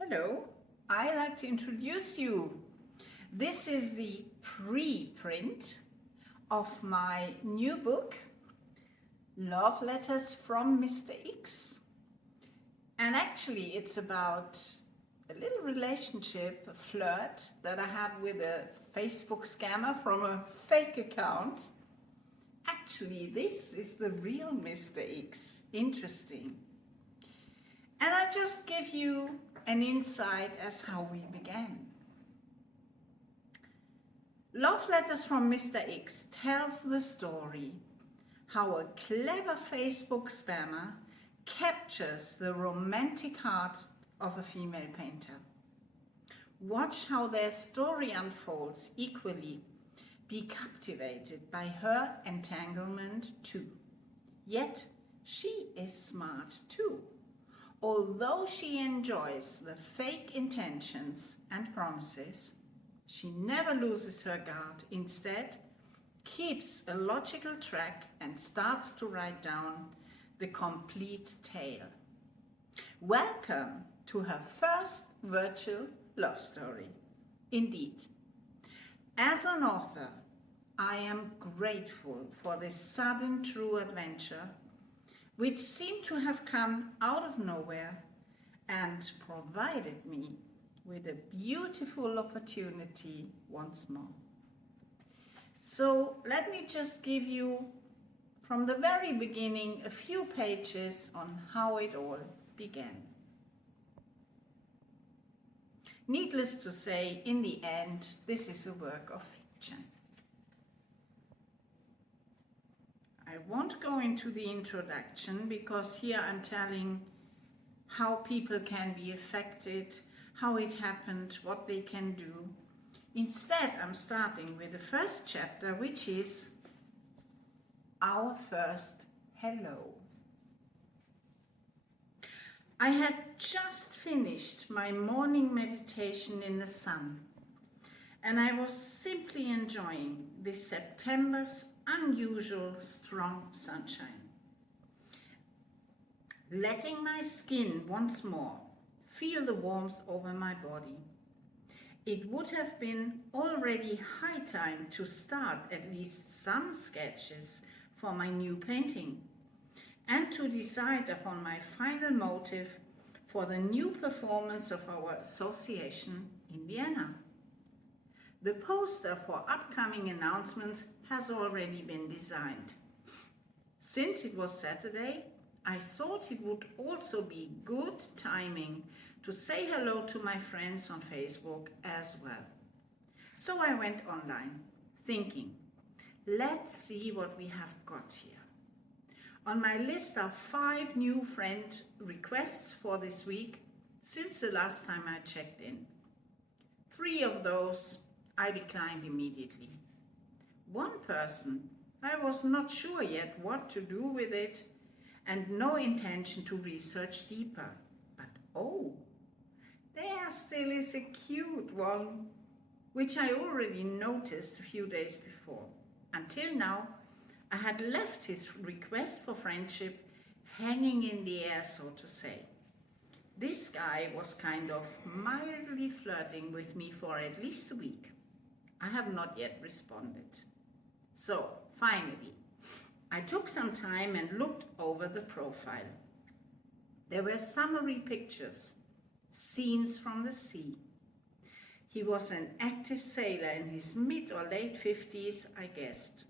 Hello, I like to introduce you. This is the pre-print of my new book, Love Letters from Mr.X. And actually it's about a little relationship, a flirt that I had with a Facebook scammer from a fake account. Actually, this is the real Mr.X. Interesting. And I just give you an insight as how we began. Love Letters from Mr.X tells the story how a clever Facebook spammer captures the romantic heart of a female painter. Watch how their story unfolds equally. Be captivated by her entanglement too. Yet she is smart too. Although she enjoys the fake intentions and promises, she never loses her guard. Instead, keeps a logical track and starts to write down the complete tale. Welcome to her first virtual love story. Indeed, as an author, I am grateful for this sudden true adventure which seemed to have come out of nowhere and provided me with a beautiful opportunity once more. So let me just give you from the very beginning a few pages on how it all began. Needless to say, in the end, this is a work of fiction. I won't go into the introduction because here I'm telling how people can be affected, how it happened, what they can do. Instead, I'm starting with the first chapter, which is our first hello. I had just finished my morning meditation in the sun, and I was simply enjoying this September's unusual strong sunshine. Letting my skin once more feel the warmth over my body. It would have been already high time to start at least some sketches for my new painting and to decide upon my final motive for the new performance of our association in Vienna. The poster for upcoming announcements has already been designed. Since it was Saturday, I thought it would also be good timing to say hello to my friends on Facebook as well. So I went online, thinking, let's see what we have got here. On my list are 5 new friend requests for this week since the last time I checked in. 3 of those I declined immediately. One person, I was not sure yet what to do with it and no intention to research deeper. But oh, there still is a cute one, which I already noticed a few days before. Until now, I had left his request for friendship hanging in the air, so to say. This guy was kind of mildly flirting with me for at least a week. I have not yet responded. So, finally, I took some time and looked over the profile. There were summary pictures, scenes from the sea. He was an active sailor in his mid or late 50s, I guessed.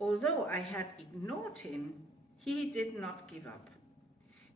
Although I had ignored him, he did not give up.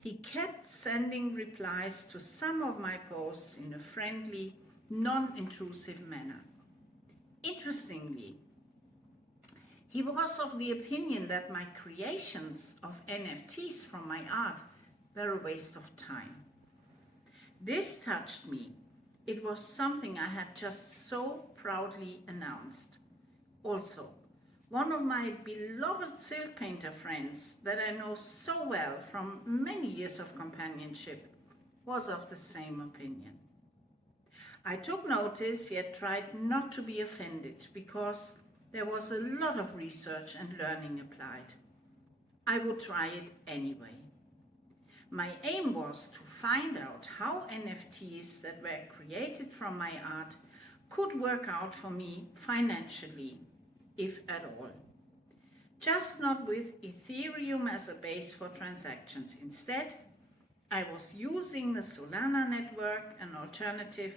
He kept sending replies to some of my posts in a friendly, non-intrusive manner. Interestingly, he was of the opinion that my creations of NFTs from my art were a waste of time. This touched me. It was something I had just so proudly announced. Also, one of my beloved silk painter friends that I know so well from many years of companionship was of the same opinion. I took notice, yet tried not to be offended, because there was a lot of research and learning applied. I would try it anyway. My aim was to find out how NFTs that were created from my art could work out for me financially, if at all. Just not with Ethereum as a base for transactions. Instead, I was using the Solana network, an alternative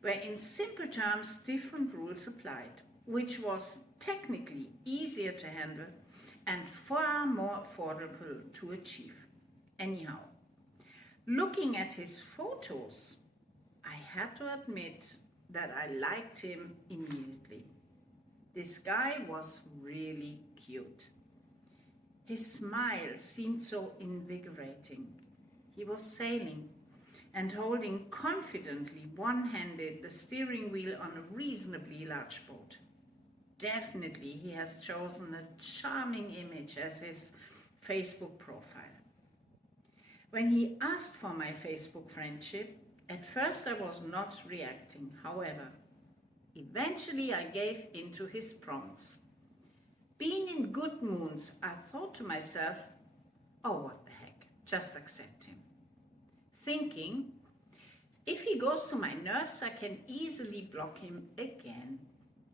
where in simple terms different rules applied, which was technically easier to handle and far more affordable to achieve. Anyhow, looking at his photos, I had to admit that I liked him immediately. This guy was really cute. His smile seemed so invigorating. He was sailing and holding confidently one-handed the steering wheel on a reasonably large boat. Definitely he has chosen a charming image as his Facebook profile. When he asked for my Facebook friendship, at first I was not reacting. However, eventually I gave in to his prompts. Being in good moods, I thought to myself, oh, what the heck, just accept him. Thinking, if he goes to my nerves, I can easily block him again.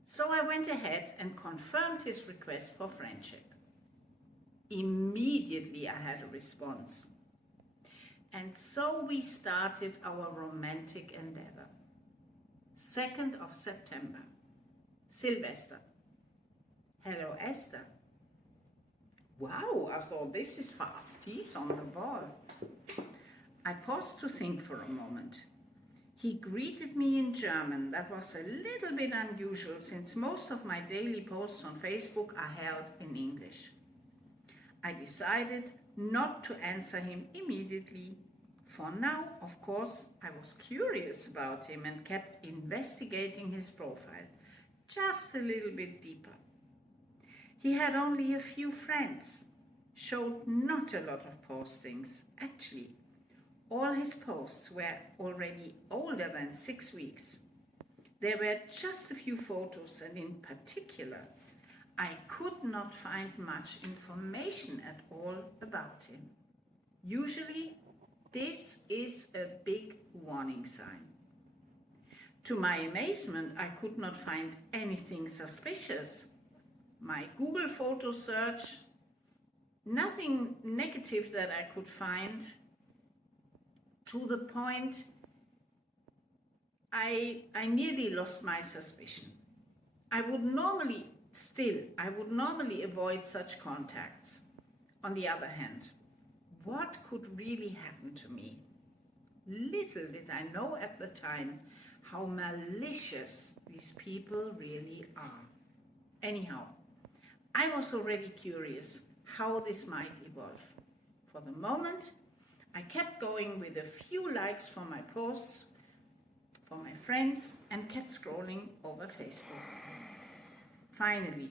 So I went ahead and confirmed his request for friendship. Immediately I had a response. And so we started our romantic endeavor. 2nd of September, Sylvester. Hello, Esther. Wow, I thought this is fast. He's on the ball. I paused to think for a moment. He greeted me in German. That was a little bit unusual since most of my daily posts on Facebook are held in English. I decided not to answer him immediately. For now, of course, I was curious about him and kept investigating his profile just a little bit deeper. He had only a few friends, showed not a lot of postings. Actually, all his posts were already older than 6 weeks. There were just a few photos, and in particular, I could not find much information at all about him. Usually, this is a big warning sign. To my amazement, I could not find anything suspicious. My Google photo search, nothing negative that I could find, to the point I nearly lost my suspicion. I would normally avoid such contacts. On the other hand, what could really happen to me? Little did I know at the time how malicious these people really are. Anyhow, I was already curious how this might evolve. For the moment, I kept going with a few likes for my posts, for my friends, and kept scrolling over Facebook. Finally,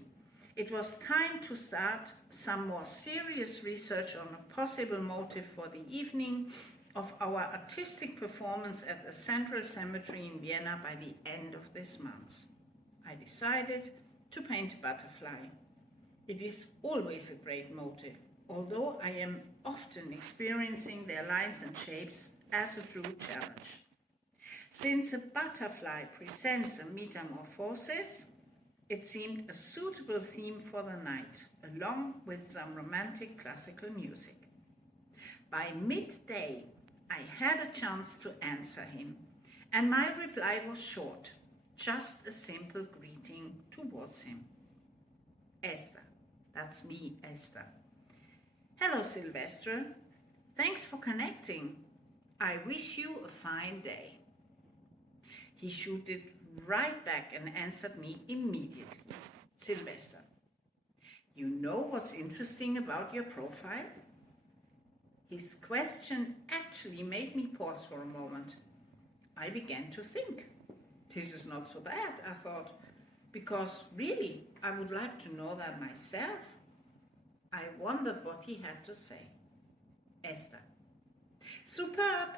it was time to start some more serious research on a possible motive for the evening of our artistic performance at the Central Cemetery in Vienna by the end of this month. I decided to paint a butterfly. It is always a great motive, although I am often experiencing their lines and shapes as a true challenge. Since a butterfly presents a metamorphosis, it seemed a suitable theme for the night, along with some romantic classical music. By midday, I had a chance to answer him, and my reply was short, just a simple greeting towards him. Esther. That's me, Esther. Hello, Sylvester. Thanks for connecting. I wish you a fine day. He shooted right back and answered me immediately. Sylvester. You know what's interesting about your profile? His question actually made me pause for a moment. I began to think. This is not so bad, I thought. Because really, I would like to know that myself. I wondered what he had to say. Esther. Superb!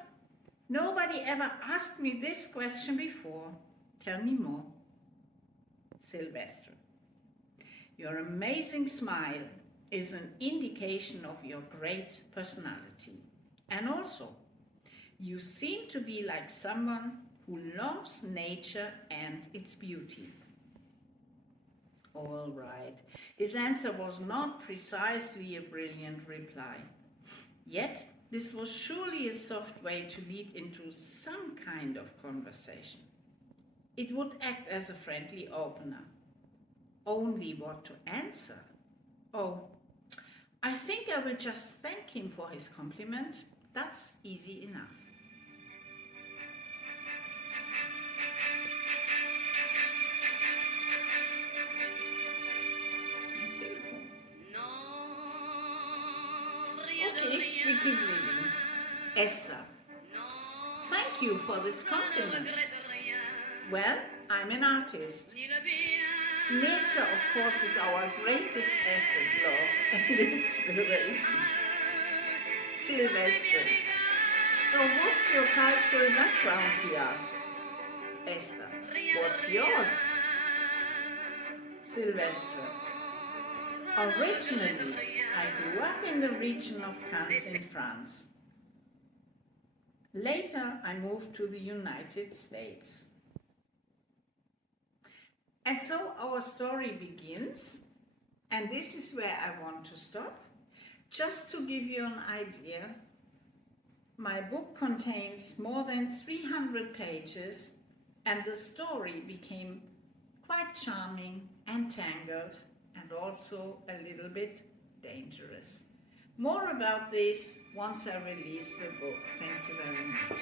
Nobody ever asked me this question before. Tell me more. Sylvester. Your amazing smile is an indication of your great personality. And also, you seem to be like someone who loves nature and its beauty. All right. His answer was not precisely a brilliant reply. Yet, this was surely a soft way to lead into some kind of conversation. It would act as a friendly opener. Only what to answer? Oh, I think I will just thank him for his compliment. That's easy enough. Okay, we keep reading. Esther. Thank you for this compliment. Well, I'm an artist. Nature, of course, is our greatest asset, love, and inspiration. Sylvester. So what's your cultural background, he asked. Esther. What's yours? Sylvester. Originally, I grew up in the region of Cannes in France. Later, I moved to the United States. And so our story begins, and this is where I want to stop. Just to give you an idea, my book contains more than 300 pages, and the story became quite charming and tangled, and also a little bit dangerous. More about this once I release the book. Thank you very much.